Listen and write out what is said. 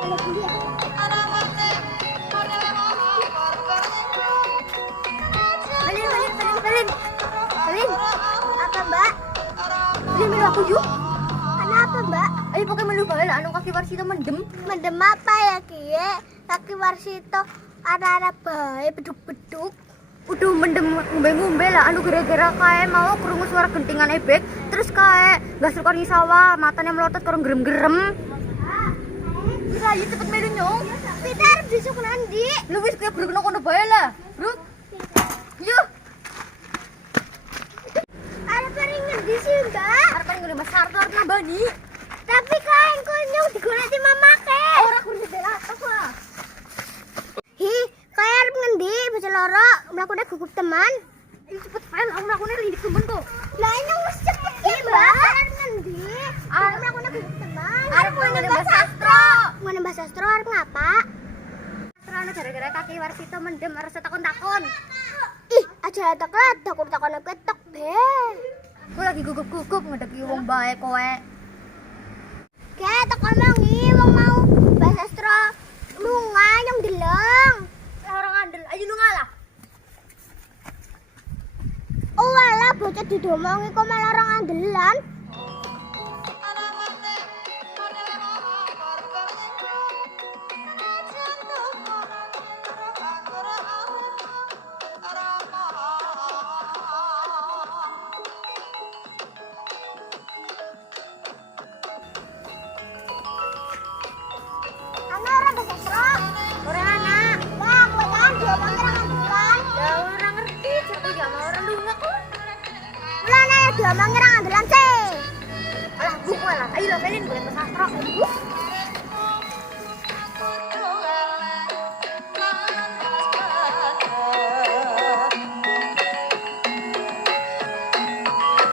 Kalau beli ya. Belin. Apa mbak? Beli melu aku yuk. Kenapa mbak? Ayo pakai melu bae lah anu kaki warsito mendem. Mendem apa ya kie? Kaki warsito ada bae beduk-beduk. Udah mendem ngombe-ngombe lah anu gara-gara kae mau krungu suara gentingan ebek terus kae gak suka ning sawah matanya melotot kurang gerem-gerem. Bisa ayo cepet melu nyong. Peter besok nanti. Lu wis kaya bro kono bae lah. Bro. Yuk. Ada paringan di sini mbak. Arep ngene Mas Sarto arep nambani. Tapi kain konyol digoleki mamake. Ora kudu delatok lah. Hi, kayak arep ngendi bocah loro mlakune gugup teman. Cepet file aku mlakune ning kemen kok. Lah ini wis cepet ya, Mbak. Arep ngendi? Arep mlakune gugup teman. Arep ngene Mas Sastro. Ngene Mbak Sastro arep ngapa? Terus gara-gara kaki warsito mendem harus takon-takon. Ih, aja takon ketok be. Aku lagi gugup-gugup ngedepi wong bae kowe. Ketok omongi wong mau Mbak Sastro lunga nyong deleng. Orang andel ayo lu ngalah. Oh walah bocah didomongi kok malah orang andelan. Ana orang Mbak Sastro. Orang anak. Wah, kan diomongi orang andelan. Ya orang ngerti, cerita gak mau orang lunga kok. Lah nek diomongi orang